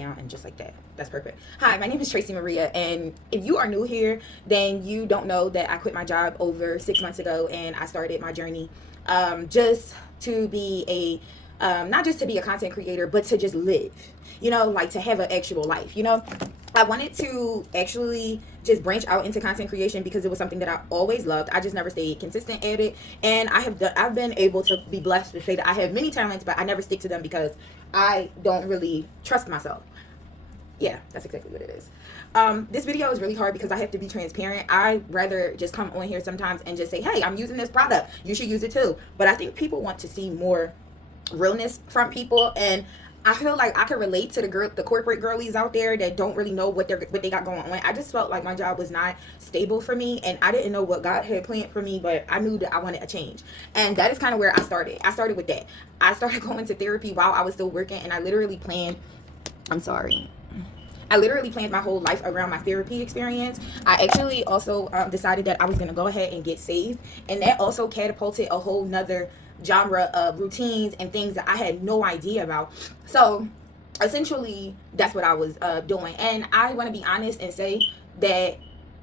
down and just like that. That's perfect. Hi, my name is Tracy Maria, and if you are new here, then you don't know that I quit my job over 6 months ago, and I started my journey just to be not just to be a content creator, but to just live, like to have an actual life, I wanted to actually just branch out into content creation because it was something that I always loved. I just never stayed consistent at it, and I've been able to be blessed to say that I have many talents, but I never stick to them because I don't really trust myself. Yeah, that's exactly what it is. This video is really hard because I have to be transparent. I'd rather just come on here sometimes and just say, hey, I'm using this product, you should use it too. But I think people want to see more realness from people, and I feel like I can relate to the corporate girlies out there that don't really know what they got going on. I just felt like my job was not stable for me, and I didn't know what God had planned for me, but I knew that I wanted a change. And that is kind of where I started. I started with that. I started going to therapy while I was still working, and I literally planned my whole life around my therapy experience. I actually also decided that I was going to go ahead and get saved, and that also catapulted a whole nother genre of routines and things that I had no idea about. So essentially, that's what I was doing. And I want to be honest and say that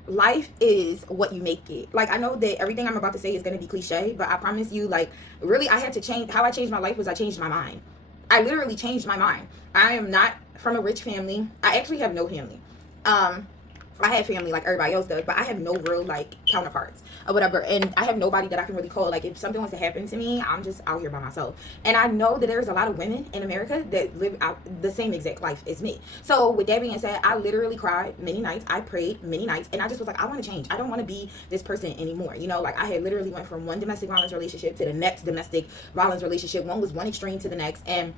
life is what you make it. Like, I know that everything I'm about to say is going to be cliche, but I promise you, like, really, I had to change. How I changed my life was I changed my mind. I literally changed my mind. I am not from a rich family. I actually have no family. I have family like everybody else does, but I have no real like counterparts or whatever, and I have nobody that I can really call. Like, if something wants to happen to me, I'm just out here by myself. And I know that there's a lot of women in America that live out the same exact life as me. So with that being said, I literally cried many nights. I prayed many nights, and I just was like, I want to change. I don't want to be this person anymore. Like, I had literally went from one domestic violence relationship to the next domestic violence relationship. One was one extreme to the next, and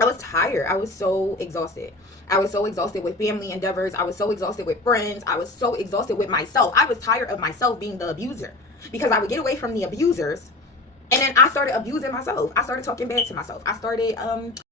I was tired. I was so exhausted. I was so exhausted with family endeavors. I was so exhausted with friends. I was so exhausted with myself. I was tired of myself being the abuser because I would get away from the abusers, and then I started abusing myself. I started talking bad to myself. I started